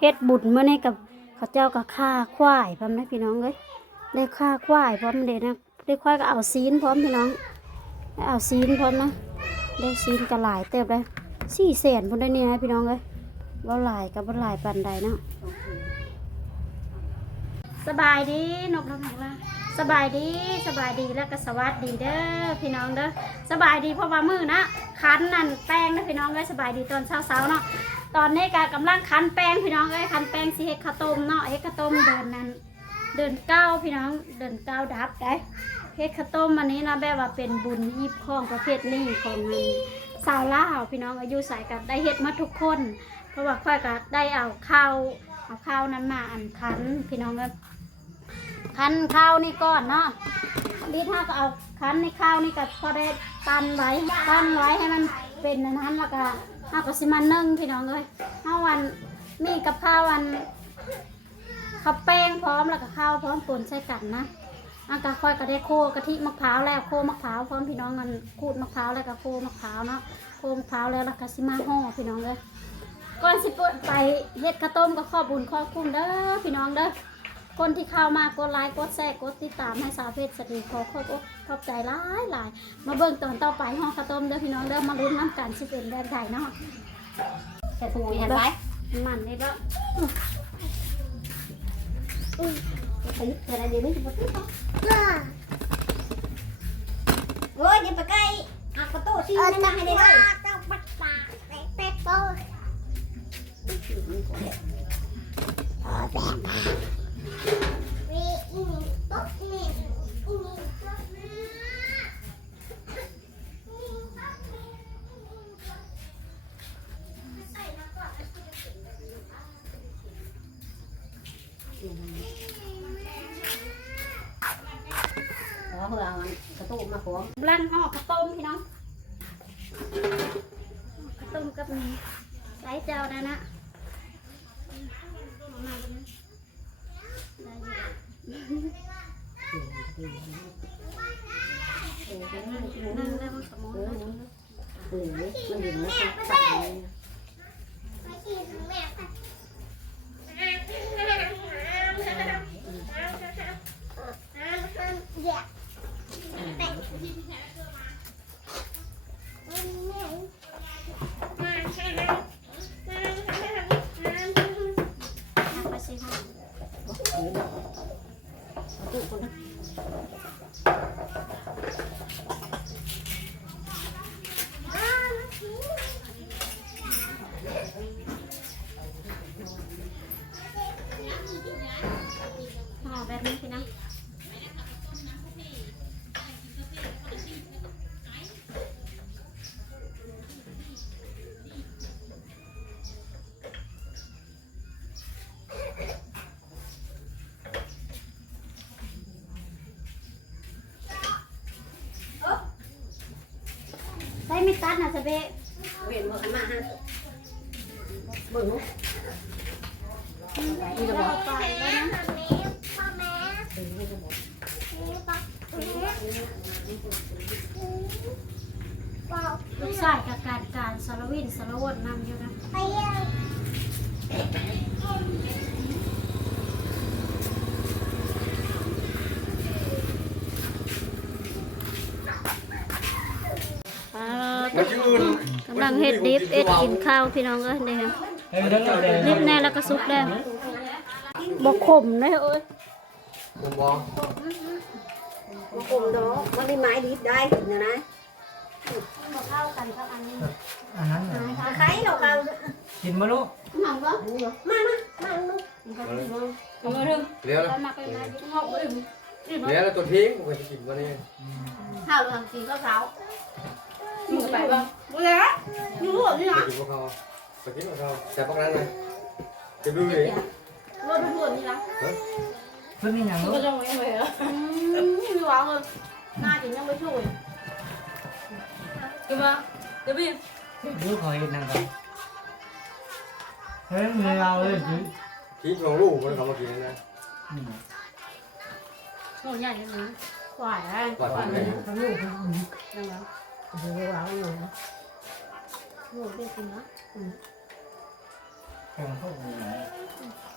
เฮ็ดบุญเมื่อนี้กับเขาเจ้าก็ฆ่าควายพร้อมนะพี่น้องเอ้ยได้ฆ่าควายพร้อมเด้นะได้ควายก็เอาซีนพร้อมพี่น้องเอาซีนพร้อมนะได้ซีนก็หลายเติบเลยสี่แสนพุ่นได้นี่นะพี่น้องเอ้ยบ่หลายกับบ่หลายปานใดเนาะสบายดีนกนกนกละสบายดีสบายดีแล้วก็สวัสดีเด้อพี่น้องเด้อสบายดีเพราะว่ามือนะคันนั่นแป้งนะพี่น้องเอ้ยสบายดีตอนเช้าๆเนาะ ตอนนี้ก็กำลังคันแป้งพี่น้องเอ้ยคันแป้งสิเฮ็ดข้าวต้มเนาะเฮ็ดข้าวต้มเดือนนั้น เดือนเก้าพี่น้องเดือนเก้าดับได้เฮ็ดข้าวต้มอันนี้นะแบบว่าเป็นบุญยิบของประเภทนี้ของอันสาวล่าพี่น้องอายุสายกันได้เฮ็ดมาทุกคน เพราะว่าค่อยก็ได้เอาข้าวเอาข้าวนั้นมาอันคันพี่น้องเอ้ยคันข้าวนี่ก่อนเนาะดีถ้าก็เอาคันในข้าวนี่ก็พอได้ปั้นไว้ปั้นไว้ให้มัน เป็นอันนั้นแล้วก็เอาก็สิมานึ่งพี่น้องเอ้ยเอาวันมีกับข้าววันข้าวแป้งพร้อมแล้วก็ข้าวพร้อมป่นใส่กันนะอากาค่อยก็ได้โคกะทิมะพร้าวแล้วโคมะพร้าวพร้อมพี่น้องกันขูดมะพร้าวแล้วก็โคมะพร้าวเนาะโคมะพร้าวแล้วแล้วก็สิมาห่อพี่น้องเลยก่อนสิเปิดไปเฮ็ดข้าวต้มก็ขอบุญขอคุณเด้อพี่น้องเด้อ คนที่เข้ามากดไลค์กดแชร์กดติดตามให้สาวเพชรสตรีขอขอบอกขอบใจหลายหลายมาเบิ่งตอนต่อไปห่องข้าวต้มเด้อพี่น้องเด้อมาลุ้นน้ำกันสิเป็นแบบใดเนาะแต่ถุงเห็นไหมมันนี่แล้วไปเกิดอะไรเดี๋ยวนี้จะมาโอ้ยอย่าไปใกล้อักประตูซีนั่นมาให้ได้เลยต้องปัดปากไปเป๊ะโป้ ขอเพื่อเอาประตูมาขอลั่นห่อข้าวต้มพี่น้องข้าวต้มกับมีไส้เจ้านะนะเอามาเลยนะได้อยู่นั่งแล้วมันสมองนะ หรือมันอยู่ในตับเอาไปสิค่ะ ประตูคนนั้น ห่อแบบนี้พี่น้องใส่ไม่ตัดนะสะ เบะเวียนมือกันมาฮะเบิ่งนี่เราบอกไปแล้วนะลูกชายกับการการสารวินสารวนนำอยู่นะ มันชื่ออื่น กำลั งเฮ็ดดิฟเอ็ดกินข้าวพี่น้องเอ้ยนี่ค่ะดิฟแน่แล้วก็ซุปแล้วบ่ขมเลยเอ้ยผมบอกมาคมดอกมันได้ไม้ดีได้นะนะบ่เข้าวกันกับอันนี้อันนั้นใครเราเอากินมาลูกหนังบ่มามามาลูกเอามาเริ่มเลี้ยวแล้วมาไปมาดิงอกบ่อิ่มอิ่มเลี้ยวแล้วตัวทิ้งผมจะกินวันนี้ข้าวเหลืองกินข้าวเช้าไปบ่บ่แล้วอยู่หัวนี่นะกินพวกเขาไปกินพวกเขาแต่พวกนั้นนะจะดูดิรถมันหัวนี่นะเพิ่นนี่หยังลูก็กจะไม่ไหวแล้วอืมมีหวังเลยหน้า เดี๋ยวพี่ลูกขอเฮ็ดนั่งกันเฮ้ยมือเราเลยสิทิ้งของลูกมันเขามากินนะอืมโหใหญ่เลยนะควายอะกว่าทำไงยังไงโอ้โหว้าวเลยนะโหเป็นจริงนะแข่งพวกนี้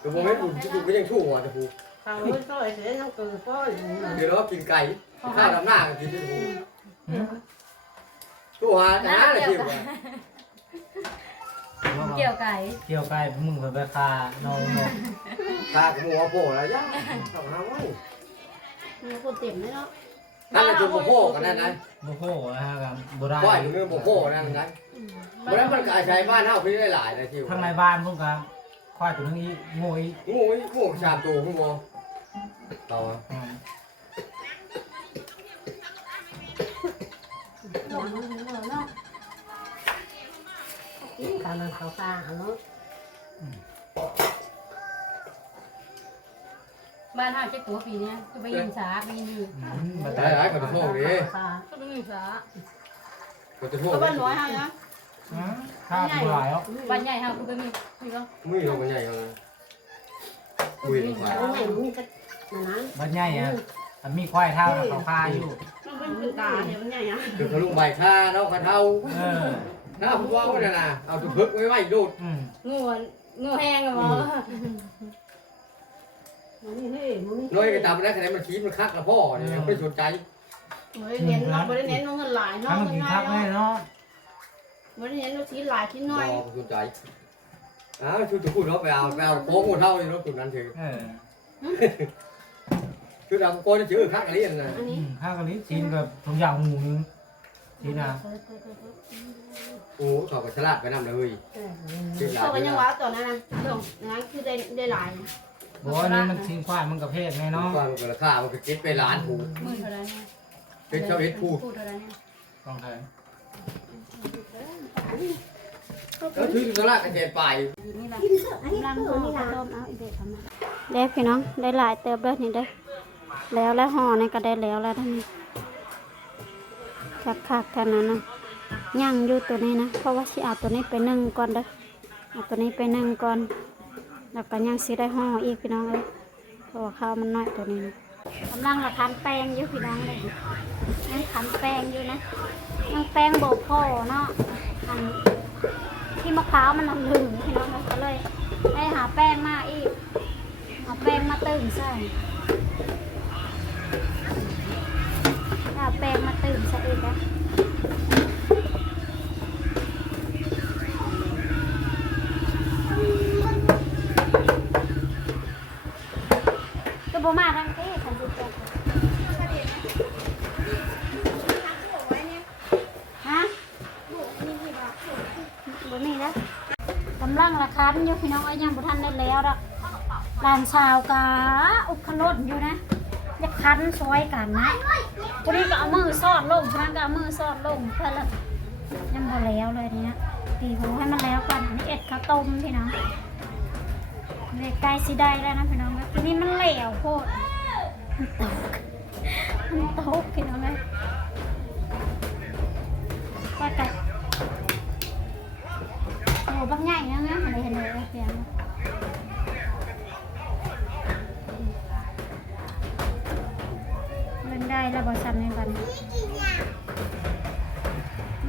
ดี๋ยวผมให้คุณที่คุณก็ยังชู้อะแต่ผมทางนู้นก็เสียน้ำเกลือก็อยู่นะเดี๋ยวเรากินไก่ข้าวดำหน้ากันกินที่ผมหืมชู้หาแต่หาอะไรที่ผมเกี่ยวไก่เกี่ยวไก่มึงไปคาน้องนกตากหมูโผล่แล้วย่าทำหาไว้มีคนเต็มเลยเนาะนั่นแหละจุดโผล่กันนั่นนะโมโหนะฮะครับโบราณปล่อยมือโผล่นั่นนะ วันนั้นมันกายใช้บ้านเฮาพี่ได้หลายนะที่ข้างในบ้านพวกกันควายตัวนึงอีโง่อีงูงูชามตัวคุณบอต่ออืมทางนั้นเขาตาเนาะบ้านห้าเจ็ดตัวปีเนี้ยคือไปยิงสาไปยิงอยู่อืมมาหแต่ลายหลายคนจะโทษดิก็ไปยิงสาคนจะโทษก็บ้านน้อยห้านะอืม ข้าวกูหลายอะบ้านใหญ่ห้าคือไปมีมีบ้างมือลงกันใหญ่เลยคุยลงไปโอ้แม่มีก็นั้นบ้านใหญ่อะมันมีควายเท่าแล้วเขาคาอยู่ มันเป็นคือตาเนี่ยมันใหญ่อะคือเขาลุงใบค่าเนาะขาเท่าเออหน้าผมว่าเนี่ยนะเอาถุงพึกไว้ไว้ดูดอืมงูงูแห้งอะมั้งนี่นี่มันน้อยไปตามมันได้คะแนนมันชี้มันคักละพ่อเนี่ยไม่สนใจไม่ได้เน้นเราไม่ได้เน้นเงินหลายเนาะถ้ามันกินคักแน่เนาะ ม่ได้เน้นเราชิ้นหลายชิ้นรน้ออยสนใจอ้าวชุดถุงพูดเราไปเอาไปเอาโค้งเท่าอยู่รถตุ่นนั้นถือเออชุดเอาโค้งชื่อคักอะไรนั่นนะอันอืนี้มข้าวกะลิชิ้นกับทุกอย่างหมูนึงชิ้นอะโอ้เขาก็ฉลาดไปนำเลยชื่อหลาเขายเป็นยังวะตอนนั้นนะตรงนั้นคือได้ได้หลายบอกว่านี่มันชิ้นควายมันกระเพศแน่เนาะความก็ราคามันก็คิดไปล้านผูหมื่นเท่าไรเนี่ยเป็นเจ้าเอ็ดผูพูดเท่าไรเนี่ยต้องไท ยแล้วชื่อตลาดกระเจไปนี่แหละกินเถอะอันนี้กำลังเอห่ออนี่ข้าล่ะวต้มเอาอีกเด็ดทำมาเด็กพี่น้องได้หลายเติบเลยนี่เด้อแล้วแล้วห่อนี่ก็ได้แล้วแล้วท่านนี้คักคักๆเท่านั้นนะย่างอยู่ตัวนี้นะเพราะว่าสิเอาตัวนี้ไปนึ่งก่อนเด้อเอาตัวนี้ไปนึ่งก่อนแล้วก็ย่างสิได้ห่ออีกพี่น้องเลยเพราะว่าข้าวมันน้อยตัวนี้นะกำลังละคันแป้งอยู่พี่น้องเลย ยังคันแป้งอยู่นะยังแป้งโบกพ่อเนาะอันที่มะพร้าวมันน่ะลึงพี่น้องก็เลยให้หาแป้งมาอีกเอาแป้งมาตึงใส่เอาแป้งมาตึงใส่อีกนะก็บ่มาทั้งที่ฉันจะจับฮะ บนนี้นะกำลังละคันอยู่ พี่น้องไอ้ยังบุทันได้แล้วดอกหลานชาวกาอุกขลดอยู่นะจะคันซอยกันนะคนนี้ก็เอามือซอดลงคนนั้นก็เอามือซอดลงเพื่อละยังบ่แล้วเลยเนี้ยตีหูให้มันแล้วก่อนอันนี้เอ็ดข้าวต้มพี่น้องเด็กใกล้สิได้แล้วนะพี่น้องนะทีนี้มันเหลวโคตรมันตกมันตกพี่น้องเลยว่าแต่โอ้ บางใหญ่นะนะอะไรเห็นเลยเสียงเล่นได้แล้วบอสันในบัดน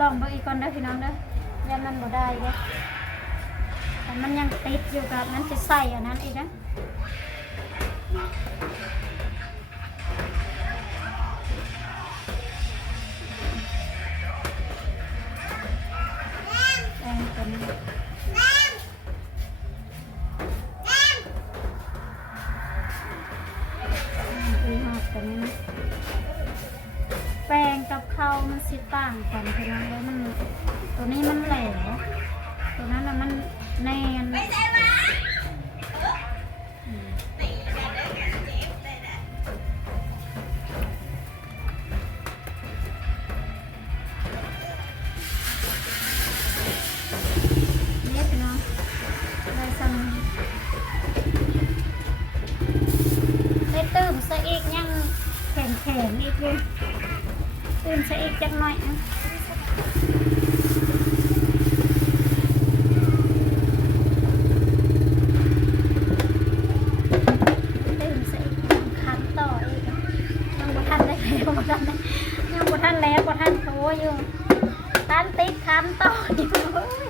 ลองเบิ่งอีกก่อนเด้อพี่น้องเด้อยันมันบ่ได้เด้อแต่มันยังติดอยู่กับนั้นจะใส่อันนั้นอีกนะ มันสิต่างกันพี่น้องเลยมันตัวนี้มันแหลวตัวนั้นน่ะมันแน่นอืมนี่พี่น้องได้สั่งได้ตื่มซะอีกยังแข็งๆอีกอยู่ ตื่มซะอีกจักหน่อยนะตื่มซะอีกคันต่ออีกอะยังบ่ทันได้แล้วบ่ทันได้ยังบ่ทันแล้วบ่ทันโตอยู่คันติดคันต่ออยู่เว้ย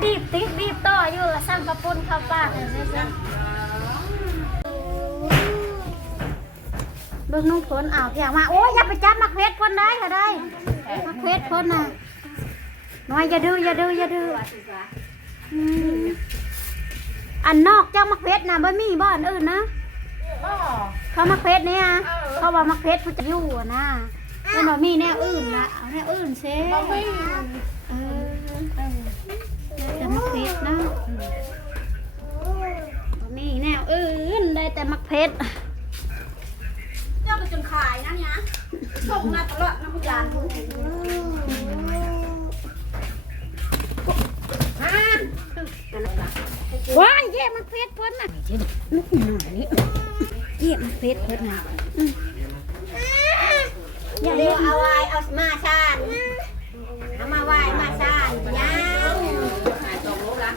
บีบติดบีบต่ออยู่ละสั่งกระปุน เข้าปากเลยนะจ๊ะ เบิ่งนุ่งผลอ้าวเพียงมาโอ้ยอย่าไปจับมักเพชรพ่นได้ค่ะได้มักเพชรพ่นน่ะน้อยอย่าดื้ออย่าดื้ออย่าดื้ออืมอันนอกเจ้ามักเพชรน่ะบ่มีบ้านอื่นนะเขามักเพชรเนี่ยเขาว่ามักเพชรมันจะอยู่อะนะเป็นบ่มีแนวอื่นละเอาแนวอื่นเซ่เออแต่มักเพชรนะบ่มีแนวอื่นได้แต่มักเพชร ส่งมาตลอดน้ำยานคุณฮะว้ายเย่มันเพชรเพิ่นน่ะลูกหน่อยนี่เย่มันเพชรเพิ่นน่ะอืมอย่าเดี๋เล่ยวนเอาไว้เอามาชานเอามาไว้มาชานยาวขายสองโลละ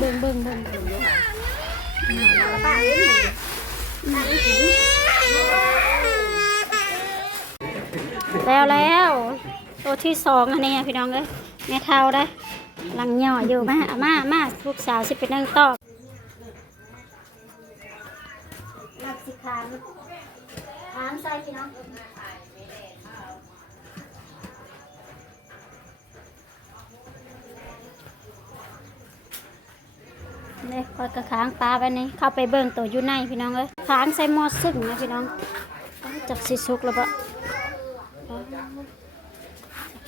เบิ่งเบิ่งเบิ่งเบิ่ง แล้วป้าอีกแล้วแล้วตัวที่สองอันนี้พี่น้องเอ้ยแม่เท่าได้ลังย่ออยู่มาเอามามาลูกสาวสิเป็นนั่งตอบลักสิคานถามใส่พี่น้องเนี่ยคอยกระค้างปลาไปนี่เข้าไปเบิ่งตัวอยู่ในพี่น้องเอ้ย ค้างใส่หม้อซึ่งนะพี่น้องจักสิสุกแล้วปะ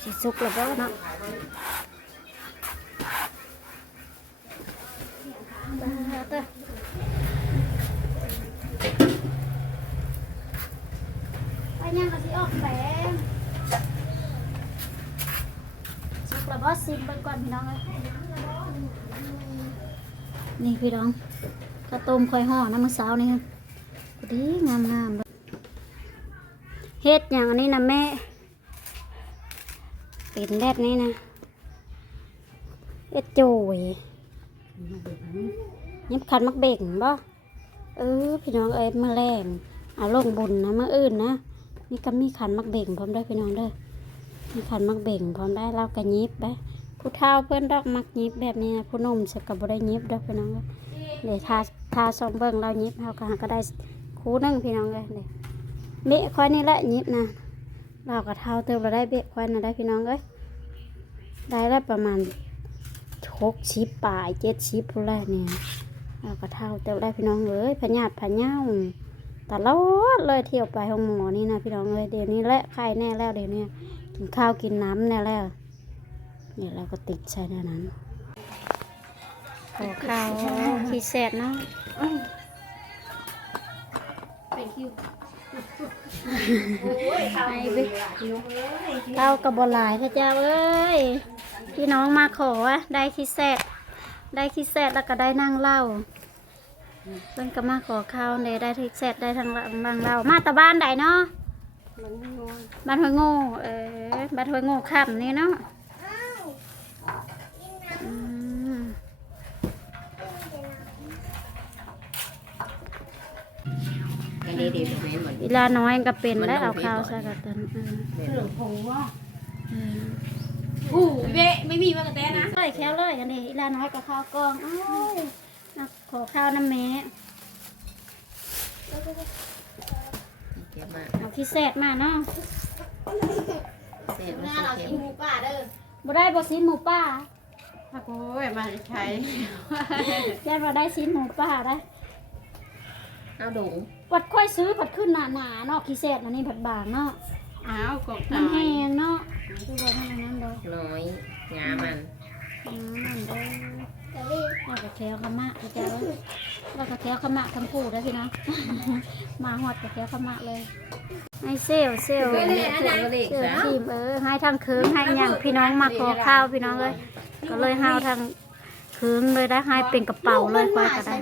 สิสุกแล้วบ่เนาะไปยังก็สิออกแปงสุกแล้วบ่ซิมเบิ่งก่อนพี่น้องเอ้ยนี่พี่น้องข้าวต้มคอยห่อน้ำมื้อเช้านี่ครับ ดีงามๆเลยเฮ็ดอย่างนี้นะแม่ เป็นแบบนี้นะเอ็ดโจยยิบขันมักเบ่งบ่เออพี่น้องเอ้ยมาแรงเอาลงบุญนะมาอื่นนะมีก็มีขันมักเบ่งพร้อมได้พี่น้องเด้อมีขันมักเบ่งพร้อมได้เราก็ยิบไปผู้เฒ่าเพื่อนดอกมักยิบแบบนี้นะผู้นุ่มสกับ่ได้ยิบด้อพี่น้องเดี๋ยวทาทาซองเบิ่งเรายิบเราก็หาก็ได้ คู่หนึงพี่น้องเลยเดี๋ยวเบะค่อยนี่แหละยิบนะเราก็เท่าเติมเราได้เบี้ยควันนะได้พี่น้องเอ้ยได้ได้ประมาณหกชิปปลายเจ็ดชิปพูดแรกเนี่ยเราก็เท่าเติมได้พี่น้องเอ้ยพญาติพญาตลอดเลยเที่ยวไปห้องหมอนี่นะพี่น้องเอ้ยเดี๋ยวนี้แหละไข้แน่แล้วเดี๋ยวนี้กินข้าวกินน้ำแน่แล้วเดี๋ยวเราก็ติดใช่แน่นั้นขอข้าวขี้แสดเนาะ เป็นคิวไอ้เว้ยเต้ากระบอลายพระเจ้าเอ้ยพี่น้องมาขอได้คิดแซดได้คิดแซดแล้วก็ได้นั่งเล่าเพิ่นก็มาขอข้าวเลยได้คิดแซดได้ทางนั่งเล่ามาตะบ้านใดเนาะบ้านห้วยโง่เออบ้านห้วยโง่ค่ำนี่เนาะ อันนี้ดีไหมเหมือนเวลาน้อยก็เป็นได้เอาข้าวใส่กระตันเออเอออู้เบ๊ไม่มีมากระแตนะเลยแค่เลยอันนี้อีลาน้อยกับข้าวกล้องอ้าวน่ะขอข้าวน้ำแม่เก็บมาเอาขี้แสดมาเนาะเสร็จแล้วเรากินหมูป่าเด้อบ่ได้บ่ซีนหมูป่าโอ้ยมาใช้ย่าบ่ได้ซีนหมูป่าได้เอาดุง วัดค่อยซื้อผัดขึ้นหนาหนาๆเนาะขี้แสดอันนี้ผัดบางเนาะอ้าวกบมันแห้งเนาะคือบ่ทำอย่างนั้นเด้อน้อยงามันอืมนั่นเด้อเราก็แถวขมะเข้าใจเด้อเราก็แถวขมะคำพูดได้อพี่น้องมาฮอดก็แถวขมะเลยให้เซลลเซลลเล็กนะเล็กเสือนะทีมเออให้ทางเคืองให้อย่างพี่น้องมาขอข้าวพี่น้องเลยก็เลยให้เอาทางเคืองเลยได้ให้เป็นกระเป๋าเลยคอยก็ได้